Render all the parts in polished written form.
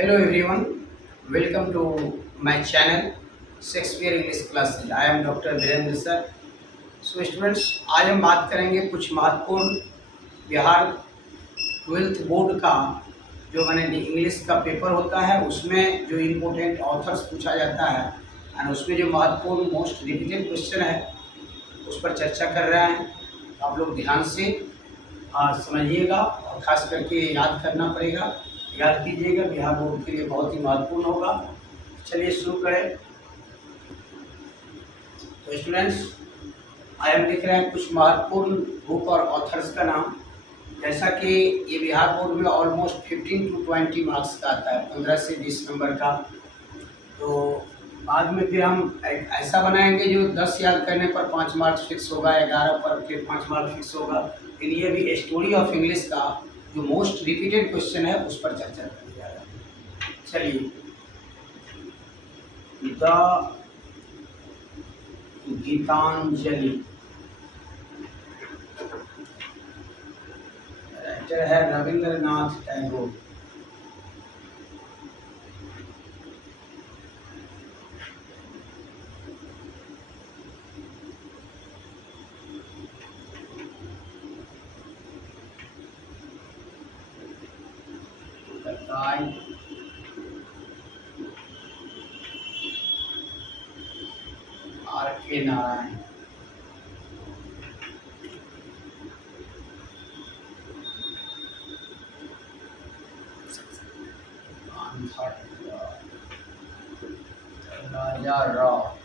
Hello everyone, welcome to my channel Shakespeare English classes. I am doctor Virendra sir. So students, आज हम बात करेंगे कुछ महत्वपूर्ण बिहार 12th बोर्ड का जो मैंने इंग्लिश का पेपर होता है उसमें जो इम्पोर्टेंट ऑथर्स पूछा जाता है एंड उसमें जो महत्वपूर्ण मोस्ट रिपीटेड क्वेश्चन है उस पर चर्चा कर रहे हैं। आप लोग ध्यान से समझिएगा और ख़ास करके याद करना पड़ेगा, याद कीजिएगा, बिहार बोर्ड के लिए बहुत ही महत्वपूर्ण होगा। चलिए शुरू करें। तो स्टूडेंट्स, आज हम लिख रहे हैं कुछ महत्वपूर्ण बुक और ऑथर्स का नाम। जैसा कि ये बिहार बोर्ड में ऑलमोस्ट 15 to 20 मार्क्स का आता है, 15 से 20 नंबर का। तो बाद में फिर हम ऐसा बनाएंगे जो 10 याद करने पर 5 मार्क्स फिक्स होगा, 11 पर फिर 5 मार्क्स फिक्स होगा। फिर ये भी स्टोरी ऑफ इंग्लिश का जो मोस्ट रिपीटेड क्वेश्चन है उस पर चर्चा कर लिया जाएगा। चलिए, द गीतांजलि, राइटर है रविंद्रनाथ टैगोर। R.K. नारायण। राजा राव।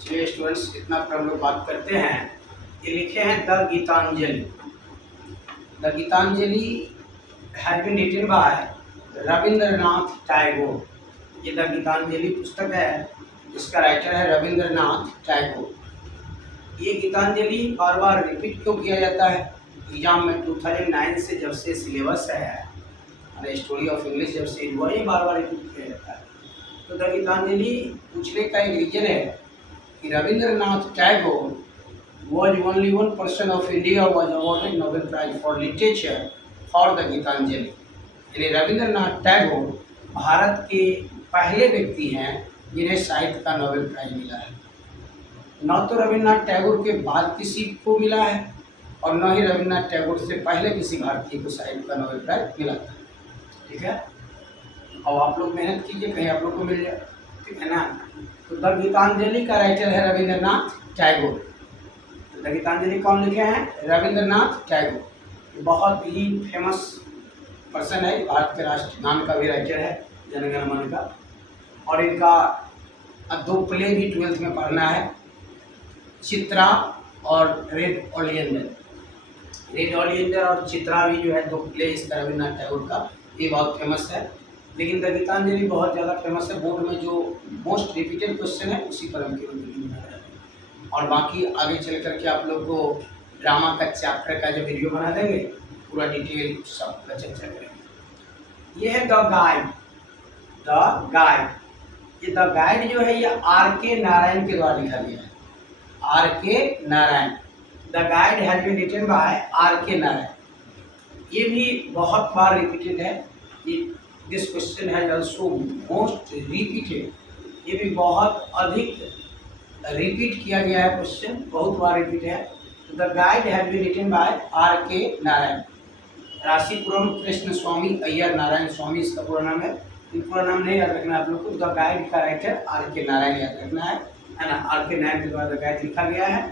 चलिए स्टूडेंट्स, इतना पर हम लोग बात करते हैं। ये लिखे हैं the Gitanjali. The Gitanjali has been written by Rabindranath Tagore. ये द गीतांजलि पुस्तक है, इसका राइटर है रविंद्रनाथ टैगोर। ये गीतांजलि बार बार रिपीट क्यों किया जाता है एग्जाम में? 2009 से जब से सिलेबस है और स्टोरी ऑफ इंग्लिश जब से हुआ, ये बार बार रिपीट किया जाता है। तो द गीतांजलि पूछने का एक रीजन है कि Rabindranath Tagore was only one person of India was awarded Nobel Prize for Literature for the Gitanjali। यानी रविंद्रनाथ टैगोर भारत के पहले व्यक्ति हैं जिन्हें साहित्य का नोबेल प्राइज मिला है। न तो रविंद्रनाथ टैगोर के बाद किसी को मिला है और न ही रविंद्रनाथ टैगोर से पहले किसी भारतीय को साहित्य का नोबेल प्राइज मिला था। ठीक है, अब आप लोग मेहनत कीजिए, कहीं आप लोग को मिल जाए, ठीक है ना। तो द गीतांजलि का राइटर है रविंद्रनाथ टैगोर। तो द गीतांजलि कौन लिखे हैं? रविंद्रनाथ टैगोर। बहुत ही फेमस पर्सन है, भारत के राष्ट्रगान का भी राइटर है, जनगण मन का। और इनका 2 प्ले भी 12th में पढ़ना है, चित्रा और रेड ओलियंडर। रेड ओलियंडर और चित्रा भी जो है 2 प्ले इसका रविंद्रनाथ टैगोर का, ये बहुत फेमस है। लेकिन द गीतांजलि बहुत ज़्यादा फेमस है। बोर्ड में जो मोस्ट रिपीटेड क्वेश्चन है उसी पर हम केवल बना रहे हैं। और बाकी आगे चल करके आप लोग को ड्रामा का चैप्टर का जो वीडियो बना देंगे, पूरा डिटेल सब का चर्चा करेंगे। ये है द गाइड। द गाइड, ये द गाइड जो है ये R.K. नारायण के द्वारा लिखा गया है। R.K. Narayan, the guide has been written by R.K. Narayan. ये भी बहुत बार रिपीटेड है। This question has also most repeated. ये भी बहुत अधिक रिपीट किया गया है क्वेश्चन, बहुत बार रिपीट है। तो the guide has been written by R.K. Narayan. Rasipuram Krishnaswami Iyer Narayanaswami इसका पूरा नाम है। ये पूरा नाम नहीं याद रखना आप लोग को। द गाइड का राइटर R.K. नारायण याद रखना है ना। R.K. नारायण के द्वारा द गाइड लिखा गया है।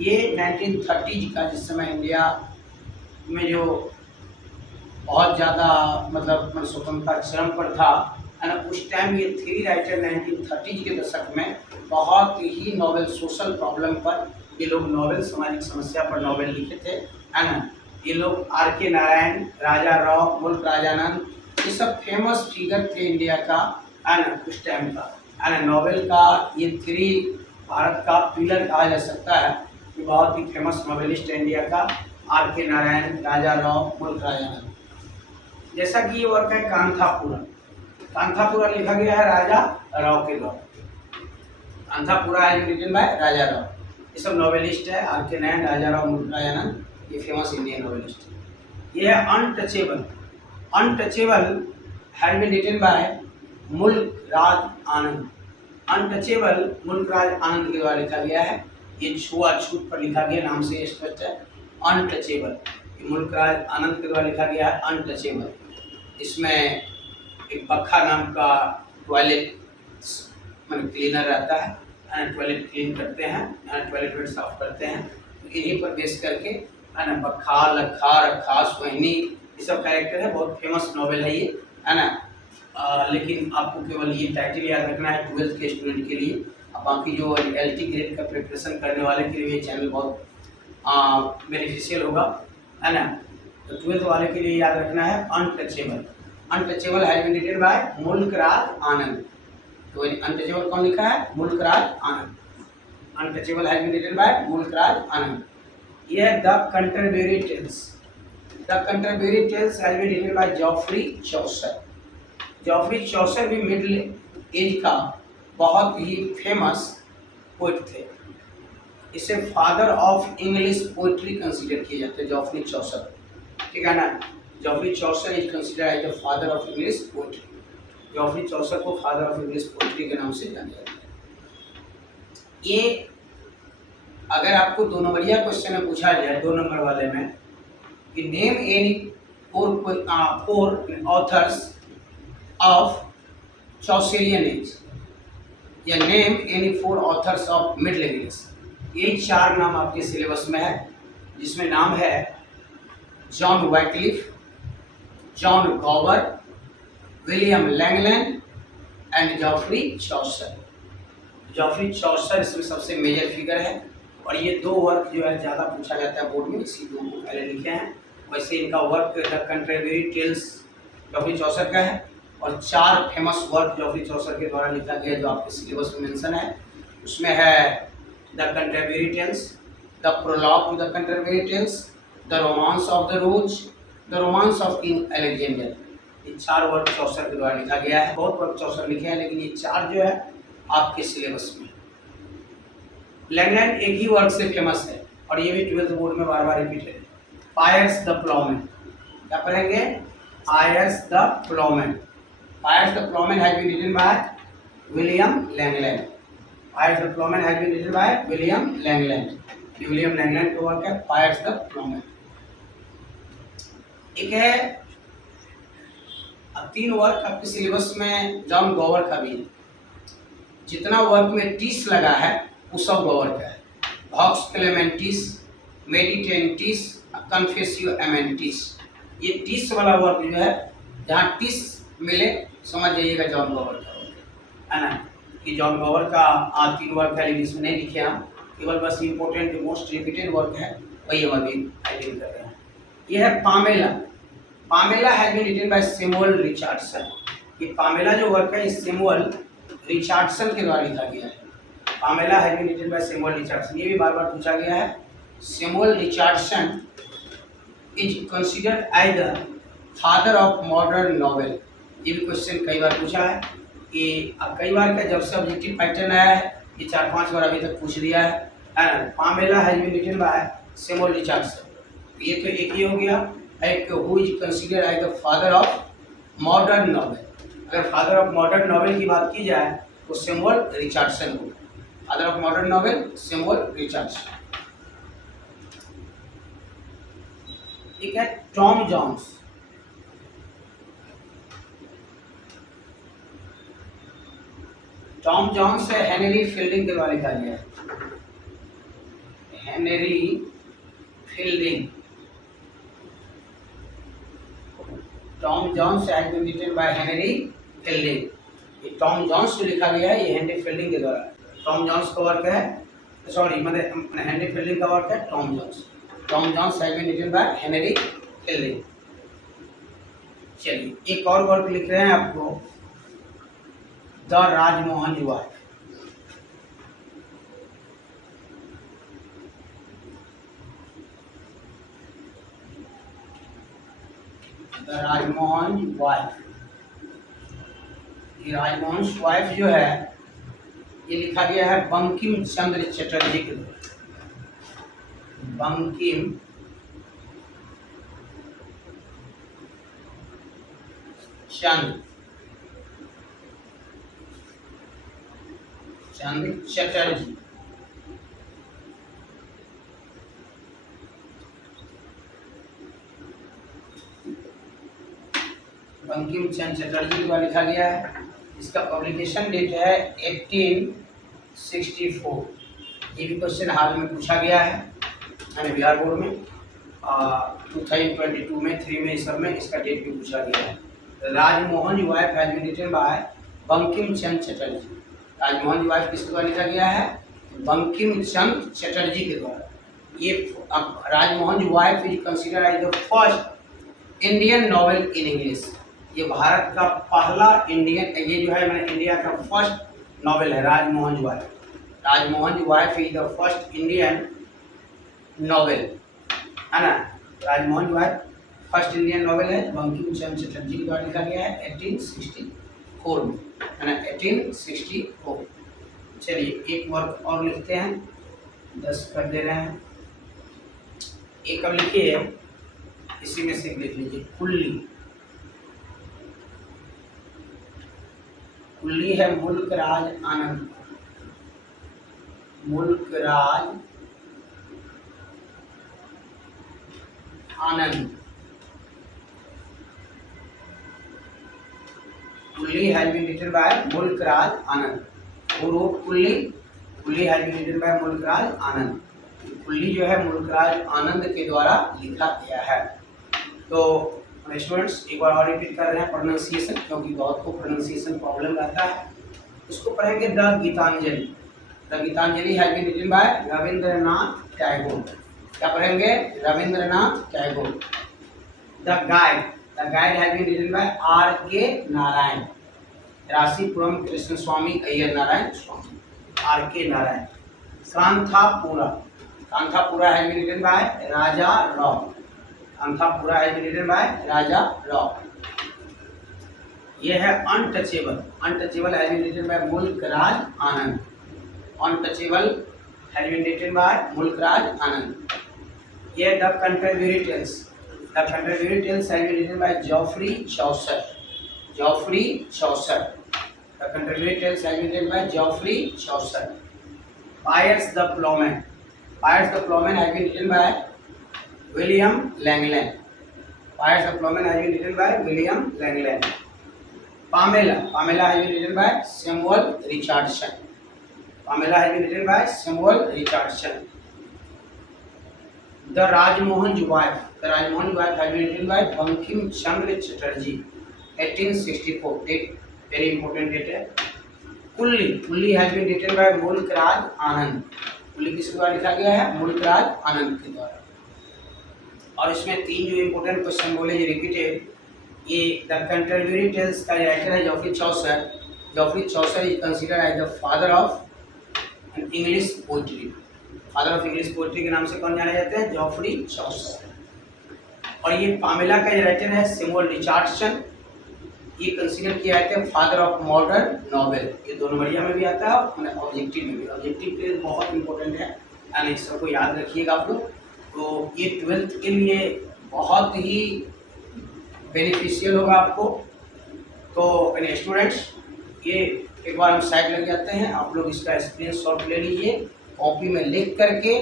ये 1930 का, जिस समय इंडिया में जो बहुत ज़्यादा मतलब स्वतंत्रता चरम पर था, है ना, उस टाइम ये थ्री राइटर 1930 के दशक में बहुत ही नॉवेल सोशल प्रॉब्लम पर ये लोग नॉवेल, सामाजिक समस्या पर नॉवेल लिखे थे, है ना। ये लोग R.K. नारायण, राजा राव, मुल्क राजानंद, ये सब फेमस फिगर थे इंडिया का, है ना, उस टाइम का, है ना। नॉवेल का ये थ्री भारत का पिलर कहा जा सकता है। ये बहुत ही फेमस नॉवेलिस्ट है इंडिया का, R.K. नारायण, राजा राव, मुल्क राजानंद। जैसा कि ये वर्क है कांथापुरा। कांथापुरा लिखा गया है राजा राव के द्वारा। कांथापुरा है रिटन बाय राजा राव। ये सब नॉवेलिस्ट है, R.K. नारायण, राजा राव, मुल्क राजानंद, ये फेमस इंडियन नॉवेलिस्ट है। ये है untouchable. Untouchable has been written by Mulk Raj Anand. Untouchable मुल्क राज आनंद के द्वारा लिखा गया है। ये छुआछूत पर लिखा गया, नाम से स्पष्ट है। अनटचेबल मुल्क राज आनंद के द्वारा लिखा गया है। अनटचेबल, इसमें एक बखा नाम का टॉयलेट मतलब क्लीनर रहता है, टॉयलेट क्लीन करते हैं, टॉयलेट साफ करते हैं। तो इन्हीं पर बेस करके, है ना, बखा, लखा, रखा, सोहिनी, ये सब कैरेक्टर है। बहुत फेमस नॉवेल है ये, है ना। लेकिन आपको केवल ये टाइटल याद रखना है 12th के स्टूडेंट के लिए। अब बाकी जो LT ग्रेड का प्रिपरेशन करने वाले के लिए ये चैनल बहुत बेनिफिशियल होगा, है ना। तो 12th वाले के लिए याद रखना है untouchable. Untouchable has been written by Mulk Raj Anand. तो अनटचेबल कौन लिखा है? Mulk Raj Anand. Untouchable has been written by Mulk Raj Anand. ये है the Canterbury tales. The Canterbury tales has been written by Geoffrey Chaucer. Geoffrey Chaucer भी मिडिल एज का बहुत ही फेमस पोइट थे। इसे father of English poetry consider किए जाते हैं, जॉफ्री चौसर, ठीक है ना। Geoffrey Chaucer is consider as the father of English poetry. Geoffrey Chaucer को फादर ऑफ इंग्लिश पोइट्री के नाम से जाना जाता है। ये अगर आपको 2 नंबरिया क्वेश्चन में पूछा जाए, 2 नंबर वाले में, कि name any 4 authors of Chaucerian age, या name any 4 authors of middle English. ये 4 नाम आपके सिलेबस में है, जिसमें नाम है John Wycliffe, John Gower, William Langland and Geoffrey Chaucer. Geoffrey Chaucer इसमें सबसे मेजर फिगर है। और ये 2 वर्क जो है ज़्यादा पूछा जाता है बोर्ड में, इसी 2 को पहले लिखे हैं। वैसे इनका work the Canterbury tales Geoffrey Chaucer का है, और 4 फेमस वर्क जॉफ्री चौसर के द्वारा लिखा गया जो आपके सिलेबस में मेंशन है। उसमें है the Canterbury tales, the prologue to the Canterbury tales, the romance of the rose, the romance of king Alexander. ये 4 वर्क चौसर के द्वारा लिखा गया है। बहुत वर्क चौसर लिखे हैं, लेकिन ये 4 जो है आपके सिलेबस में। लैंगलैंड एक ही वर्क से फेमस है, और ये भी 12th बोर्ड में बार बार रिपीटेड है। पायर्स द प्लॉमैन, क्या पढ़ेंगे? Piers the ploughman. Piers the ploughman has been written by William Langland. Piers the ploughman has been written by William Langland. William Langland का वर्क है पायर्स द प्लॉमैन। एक है, अब 3 work आपके syllabus में John Gower का भी है। जितना वर्क में टीस लगा है वो सब गॉवर का है। वॉक्स क्लेमेंटिस, मेडिटेंटिस, कन्फेसियो एमेंटिस। ये टीस वाला वर्क जो है, जहाँ टीस मिले समझ जाइएगा जॉन गॉवर का वर्क है ना। कि जॉन गॉवर का 3 वर्क है, लेकिन इसमें नहीं लिखे हम, केवल बस इंपॉर्टेंट मोस्ट रिपीटेड वर्क है वही हम अभी हाईलाइट कर रहे हैं। ये है Pamela. Pamela has been written by Samuel Richardson. ये पामेला जो वर्क है इस सैमुअल रिचर्डसन के द्वारा लिखा गया है। Pamela has been written by Samuel Richardson, ये भी बार बार पूछा गया है। Samuel Richardson is considered as the father of modern novel, ये भी क्वेश्चन कई बार पूछा है कि कई बार का जब से ऑब्जेक्टिव पैटर्न आया है ये 4-5 बार अभी तक पूछ दिया है। Pamela has been written by Samuel Richardson, ये तो एक ही हो गया। एक who is considered as the father of modern novel, अगर फादर ऑफ मॉडर्न नॉवेल की बात की जाए तो सैमुअल रिचर्डसन होगा। Father of modern novel Samuel Richardson. ठीक है। टॉम जोन्स, टॉम जोन्स है हेनरी फील्डिंग के द्वारा लिखा गया है। Henry Fielding, Tom Jones has been written by Henry fielding. ये टॉम जोन्स जो लिखा गया है ये हेनरी फील्डिंग के द्वारा, टॉम जोन्स का वर्क है, सॉरी मतलब हेनरी फील्डिंग का वर्क है Tom Jones. Tom Jones has been written by Henry Fielding. चलिए एक और वर्क लिख रहे हैं आपको, the Rajmohan wife. The Rajmohan wife, ये राजमोहन वाइफ जो है ये लिखा गया है बंकिम चंद्र चटर्जी के द्वारा। बंकिम चंद्र चटर्जी। बंकिम चंद्र चटर्जी द्वारा लिखा गया है। इसका पब्लिकेशन डेट है 1864। ये भी क्वेश्चन हाल में पूछा गया है बिहार बोर्ड में 2022 में 3 में इस सब में इसका डेट भी पूछा गया है। Rajmohan wife has been written by Bankim Chandra Chatterjee. Rajmohan wife किसके द्वारा लिखा गया है? बंकिम चंद्र चटर्जी के द्वारा। ये Rajmohan wife is considered as the first Indian novel in English. ये भारत का पहला इंडियन, ये जो है मैंने इंडिया का फर्स्ट नॉवेल है Rajmohan wife. Rajmohan wife is the first Indian novel, है ना। Rajmohan wife first Indian novel है, बंकिम चंद्र चटर्जी के द्वारा लिखा गया है 1864 में, है ना, 1864। चलिए एक वर्क और लिखते हैं, 10 कर दे रहे हैं। एक अब लिखिए, इसी में से लिख लीजिए, कुल्ली। कुल्ली है मुल्कराज आनंद। Mulk Raj Anand. Coolie has been written by Mulk Raj Anand. Who wrote coolie? Coolie has been written by Mulk Raj Anand. Coolie जो है मुल्कराज आनंद के द्वारा लिखा गया है। तो स्टूडेंट्स एक बार और रिपीट कर रहे हैं प्रोनाउंसिएशन, क्योंकि बहुत को प्रोनाउंसिएशन प्रॉब्लम रहता है। इसको पढ़ेंगे the Gitanjali. The Gitanjali has been written by Rabindranath Tagore. क्या पढ़ेंगे? Rabindranath Tagore. The guide. The guide has been written by R.K. Narayan. Rasipuram Krishnaswami Iyer Narayanaswami, R.K. Narayan. Kanthapura. Kanthapura has been written by Raja Rao. Kanthapura has been written by Raja Rao. यह है untouchable. Untouchable has been written by Mulk Raj Anand. Untouchable has been written by Mulk Raj Anand. यह the contemporary tales. The contemporary tales has been written by Geoffrey Chaucer. Geoffrey Chaucer. The contemporary tales has been written by Geoffrey Chaucer. Piers the Plowman. Piers the Plowman has been written by William Langland. Piers the Plowman has been written by William Langland. Pamela. Pamela has been written by Samuel Richardson. Pamela has been written by Samuel Richardson. The Rajmohan Wife. The Rajmohan Wife has been written by Bankim Chandra Chatterjee. 1864 date, very important date है। Coolie. Coolie has been written by Mulk Raj Anand. Coolie किसके द्वारा लिखा गया है? मुल्कराज आनंद के द्वारा। और इसमें 3 जो इम्पोर्टेंट क्वेश्चन बोले जो रिपीटेड, ये द कंटेम्परेरी टेल्स का राइटर है Geoffrey Chaucer. Geoffrey Chaucer is considered as the father of and English poetry. Father of English poetry के नाम से कौन जाने जाते हैं? Geoffrey Chaucer. और ये पामेला का राइटर है सैमुअल रिचर्डसन। ये कंसीडर किया जाता है फादर ऑफ मॉडर्न नॉवेल। ये 2 नंबरिया में भी आता है, मैंने ऑब्जेक्टिव में भी। ऑब्जेक्टिव के लिए बहुत इंपॉर्टेंट है, यानी इस सबको याद रखिएगा आप लोग। तो ये 12th के लिए बहुत ही बेनिफिशियल होगा आपको। तो स्टूडेंट्स, ये एक बार हम साइड लग जाते हैं, आप लोग इसका स्क्रीनशॉट ले लीजिए, कॉपी में लिख करके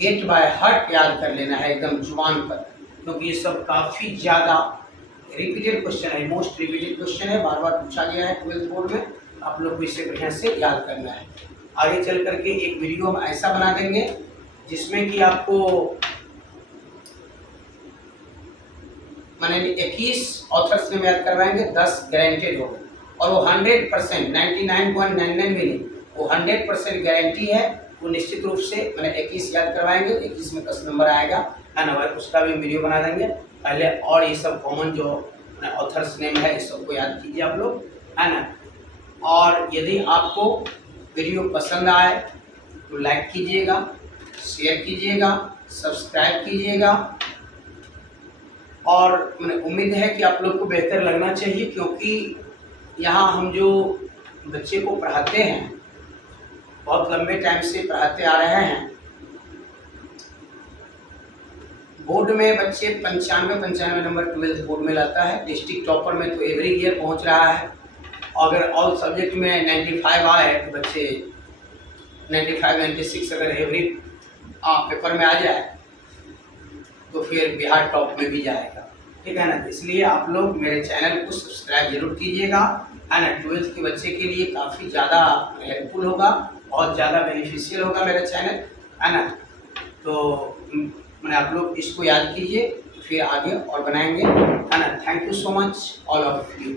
गेट बाय हार्ट याद कर लेना है एकदम जुबान पर, क्योंकि ये सब काफ़ी ज़्यादा रिपीटेड क्वेश्चन है, मोस्ट रिपीटेड क्वेश्चन है, बार बार पूछा गया है 12th बोर्ड में। आप लोग को इसे बढ़िया से याद करना है। आगे चल करके एक वीडियो हम ऐसा बना देंगे जिसमें कि आपको माने 21 ऑथर्स में याद करवाएंगे, 10 गारंटेड होगा। और वो 100%, 99.99 भी नहीं, वो 100% गारंटी है। वो निश्चित रूप से मैंने 21 याद करवाएंगे, 21 में 10 नंबर आएगा, है ना। उसका भी वीडियो बना देंगे पहले। और ये सब कॉमन जो ऑथर्स नेम है इस सबको याद कीजिए आप लोग, है ना। और यदि आपको वीडियो पसंद आए तो लाइक कीजिएगा, शेयर कीजिएगा, सब्सक्राइब कीजिएगा। और मैंने उम्मीद है कि आप लोग को बेहतर लगना चाहिए, क्योंकि यहाँ हम जो बच्चे को पढ़ाते हैं बहुत लंबे टाइम से पढ़ाते आ रहे हैं। बोर्ड में बच्चे 95 नंबर 12th बोर्ड में लाता है। डिस्ट्रिक्ट टॉपर में तो एवरी ईयर पहुंच रहा है। अगर ऑल सब्जेक्ट में 95 आए तो बच्चे 95-96 अगर एवरी पेपर में आ जाए तो फिर बिहार टॉप में भी जाएगा, ठीक है ना। इसलिए आप लोग मेरे चैनल को सब्सक्राइब जरूर कीजिएगा, है ना। 12th के बच्चे के लिए काफ़ी ज़्यादा हेल्पफुल होगा, बहुत ज़्यादा बेनिफिशियल होगा मेरा चैनल, है ना। तो मैंने आप लोग इसको याद कीजिए, फिर आगे और बनाएंगे, है ना। Thank you so much all of you.